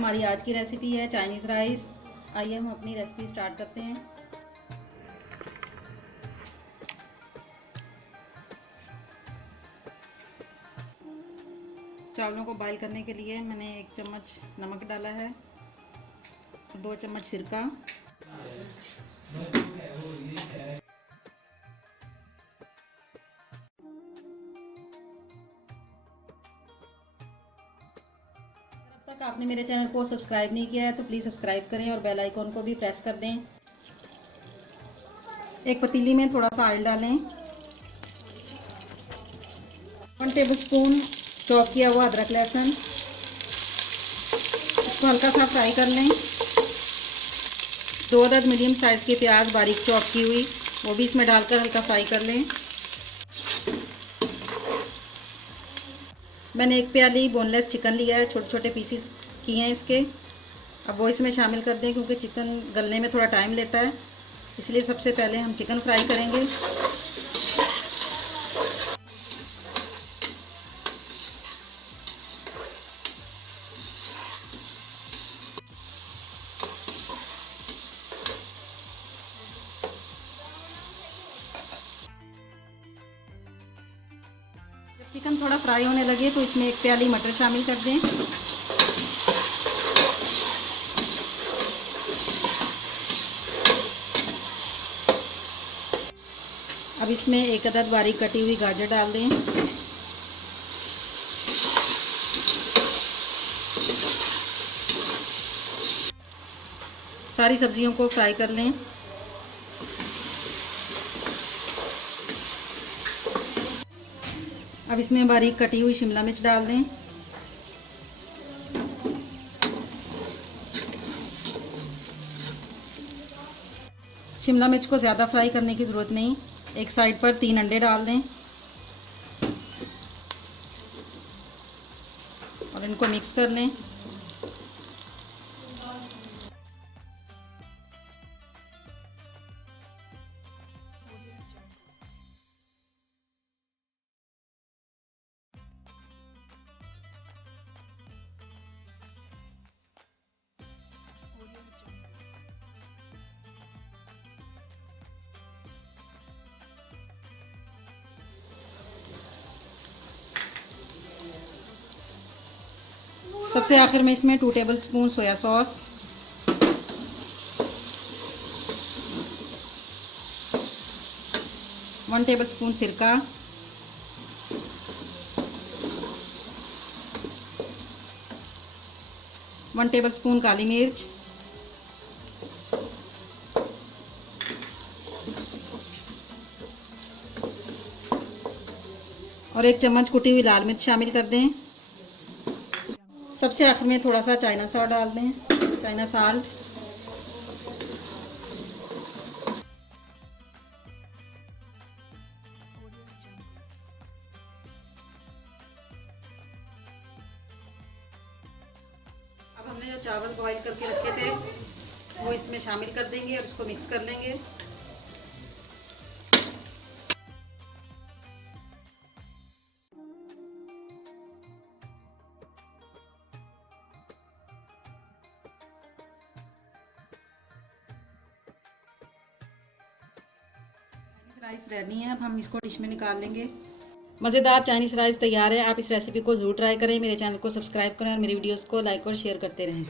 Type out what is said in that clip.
हमारी आज की रेसिपी है चाइनीज़ राइस। आइए हम अपनी रेसिपी स्टार्ट करते हैं। चावलों को बॉईल करने के लिए मैंने 1 चम्मच नमक डाला है, 2 चम्मच सिरका, अब तक आपने मेरे चैनल को सब्सक्राइब नहीं किया है तो प्लीज़ सब्सक्राइब करें और बेल आइकॉन को भी प्रेस कर दें। एक पतीली में थोड़ा सा ऑयल डालें, 1 टेबलस्पून चॉप किया हुआ अदरक लहसुन, इसको हल्का सा फ्राई कर लें। 2 अदद मीडियम साइज़ की प्याज बारीक चॉप की हुई वो भी इसमें डालकर हल्का फ्राई कर लें। मैंने 1 प्याली बोनलेस चिकन लिया है, छोटे छोटे पीसीस किए हैं इसके। अब वो इसमें शामिल कर दें क्योंकि चिकन गलने में थोड़ा टाइम लेता है, इसलिए सबसे पहले हम चिकन फ्राई करेंगे। जब चिकन थोड़ा फ्राई होने लगे तो इसमें 1 प्याली मटर शामिल कर दें। अब इसमें 1 अदद बारीक कटी हुई गाजर डाल दें। सारी सब्जियों को फ्राई कर लें। अब इसमें बारीक कटी हुई शिमला मिर्च डाल दें। शिमला मिर्च को ज़्यादा फ्राई करने की ज़रूरत नहीं, एक साइड पर 3 अंडे डाल दें और इनको मिक्स कर लें। सबसे आखिर में इसमें 2 टेबलस्पून सोया सॉस, 1 टेबलस्पून सिरका, 1 टेबलस्पून काली मिर्च, और 1 चम्मच कुटी हुई लाल मिर्च शामिल कर दें। सबसे आखिर में थोड़ा सा चाइना सॉल्ट डाल दें, चाइना सॉल्ट। अब हमने जो चावल बॉईल करके रखे थे वो इसमें शामिल कर देंगे और इसको मिक्स कर लेंगे। राइस रेडी है, अब हम इसको डिश में निकाल लेंगे। मज़ेदार चाइनीज़ राइस तैयार है। आप इस रेसिपी को ज़रूर ट्राई करें। मेरे चैनल को सब्सक्राइब करें और मेरी वीडियोस को लाइक और शेयर करते रहें।